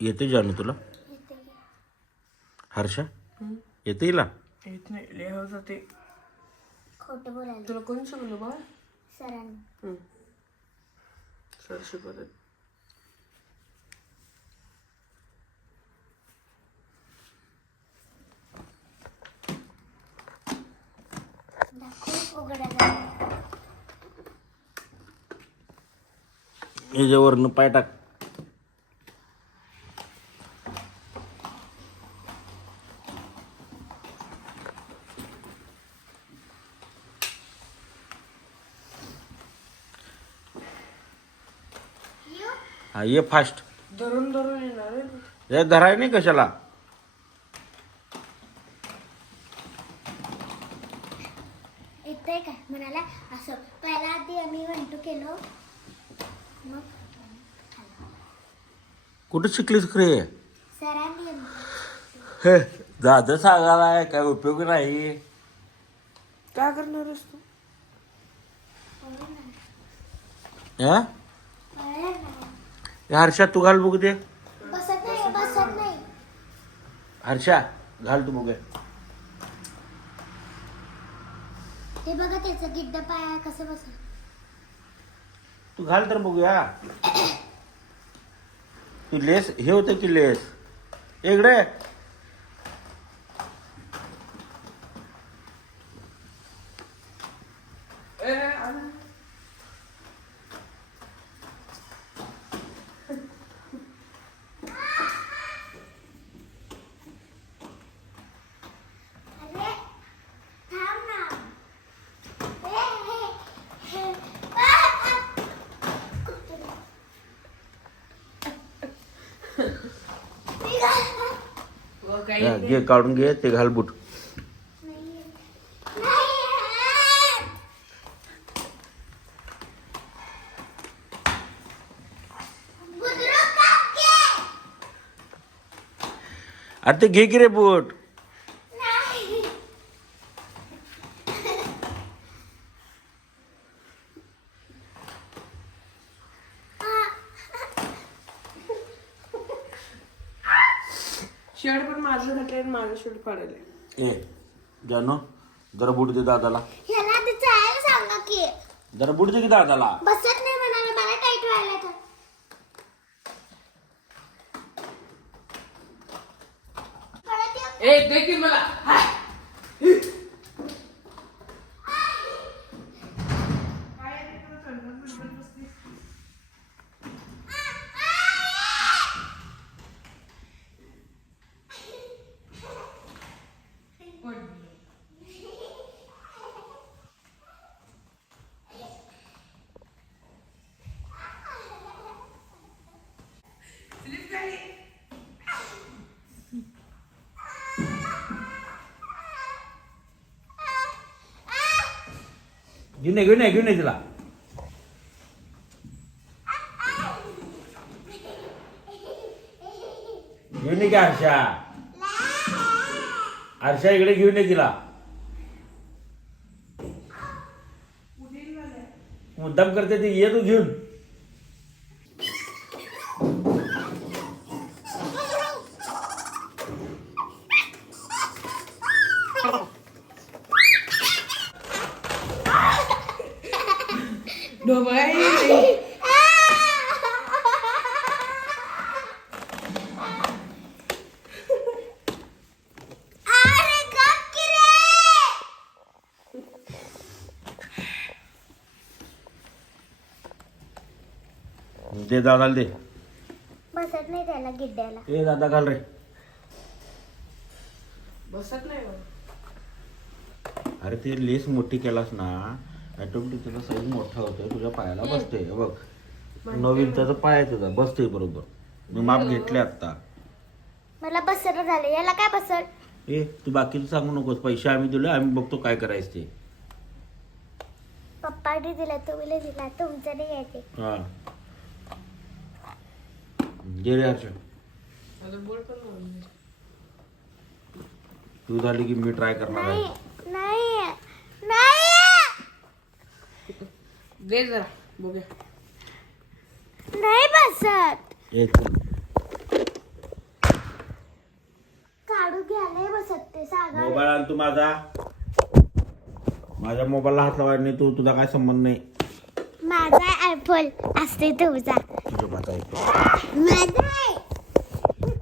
येते जानू तुला. हर्षा? येते हिला? येत नाही लिहावं जाते. खोटं बोलायला. तुला कोण सांगलं बा? सरांनी. सर शिकवतात. दाखव उघडायला. याच्यावरनं पाय टाक. हा ये फास्ट धरून धरून येणार आहे. हे धराय नाही कशाला? येतंय काय म्हणाला असं. पहिला आधी आम्ही वंटू केलो. मग कुठं शिकलीस खरे? सरांनी आम्ही- हे दादा सांगायला काय उपयोग नाही. काय करणार आहेस तू? कळलं नाही. हा कळलं नाही. हे? हर्षा तू घाल बघू दे बसत नाही बसत नाही. हर्षा घाल तू बघूया ते बघा त्याचं गिड्ड पाय आहे कसं बसलं. तू घाल तर बघूया तू लेस हे होतं की लेस. इकडे ए, आण. अरे थांब ना ए, हे, हे. आ, आ. कुठे? निघाला. व काही हा, घे काढून घे ते घाल बूट. अरे ते घे की रे बूट शर्ट पण माझं घातलंय आणि माझं शर्ट फाडलंय ए जानो जरा बूट दे दादाला. ह्याला आधी जायला सांगा की. जरा बूट दे की दादाला. बसत नाही म्हणाले मला टाईट व्हायला तर. परत ये. ए दे की मला. घेऊन ये घेऊन ये घेऊन ये तिला. घेऊन ये की हर्षा. हर्षा इकडे घेऊन ये तिला. मुद्दाम करते ती ये तू घेऊन. की रे दे दादाला दे. बसत नाही त्याला गिड्ड्याला ए दादा घाल रे. बसत नाही. अरे ते लेस मोठी केलास ना. ऑटोमॅटिक तुझा साईज मोठा होतोय तुझ्या पायाला बसते हे बघ. नवीन त्याचा पाय आहे तुझा बसतोय बरोबर. मी माप घेतले आता. मला बसत झालं याला काय बसत ए तू बाकीचं सांगू नकोस पैसे आम्ही दिले आम्ही बघतो काय करायचं ते पप्पाने दिला तुम्ही दिला तुमचं नाही यायचे हा. जे रे हर्षा. तू झाली की मी ट्राय करणार आहे. नाही. दे जरा नाही बसत. काढू घ्या ते मोबाईल आण तू माझा. माझ्या मोबाईलला हात लावायला नाही तू तुझा काय संबंध नाही. माझा आयफोन असते तुझा. माझा